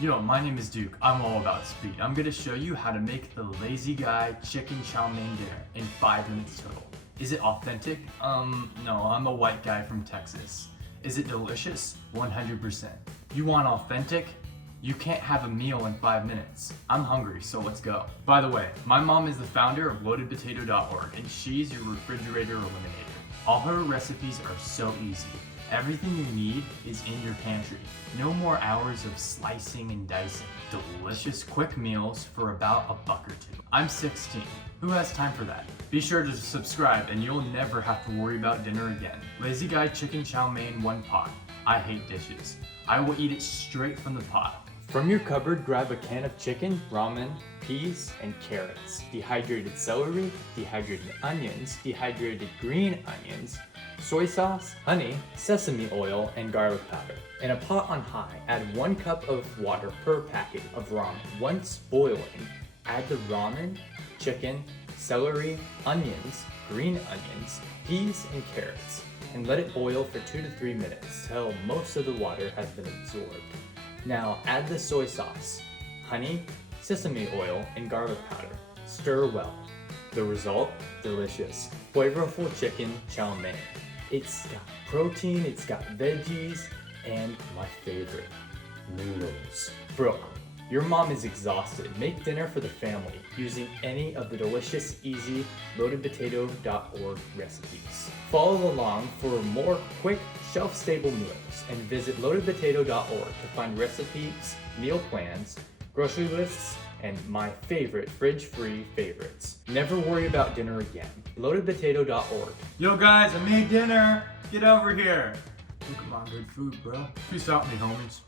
Yo, my name is Duke. I'm all about speed. I'm gonna show you how to make the lazy guy chicken chow mein dinner in 5 minutes total. Is it authentic? No, I'm a white guy from Texas. Is it delicious? 100%. You want authentic? You can't have a meal in 5 minutes. I'm hungry, so let's go. By the way, my mom is the founder of loadedpotato.org and she's your refrigerator eliminator. All her recipes are so easy. Everything you need is in your pantry. No more hours of slicing and dicing. Delicious quick meals for about $1 or $2. I'm 16. Who has time for that? Be sure to subscribe and you'll never have to worry about dinner again. Lazy Guy Chicken Chow Mein 1 pot. I hate dishes. I will eat it straight from the pot. From your cupboard, grab a can of chicken, ramen, peas, and carrots, dehydrated celery, dehydrated onions, dehydrated green onions, soy sauce, honey, sesame oil, and garlic powder. In a pot on high, add 1 cup of water per packet of ramen. Once boiling, add the ramen, chicken, celery, onions, green onions, peas, and carrots, and let it boil for 2 to 3 minutes till most of the water has been absorbed. Now add the soy sauce, honey, sesame oil, and garlic powder. Stir well. The result? Delicious, flavorful chicken chow mein. It's got protein, it's got veggies, and my favorite, noodles. Bro, your mom is exhausted. Make dinner for the family using any of the delicious, easy loadedpotato.org recipes. Follow along for more quick, shelf-stable meals and visit loadedpotato.org to find recipes, meal plans, grocery lists, and my favorite fridge-free favorites. Never worry about dinner again. Loadedpotato.org. Yo guys, I made dinner. Get over here. Look at my good food, bro. Peace out, me homies.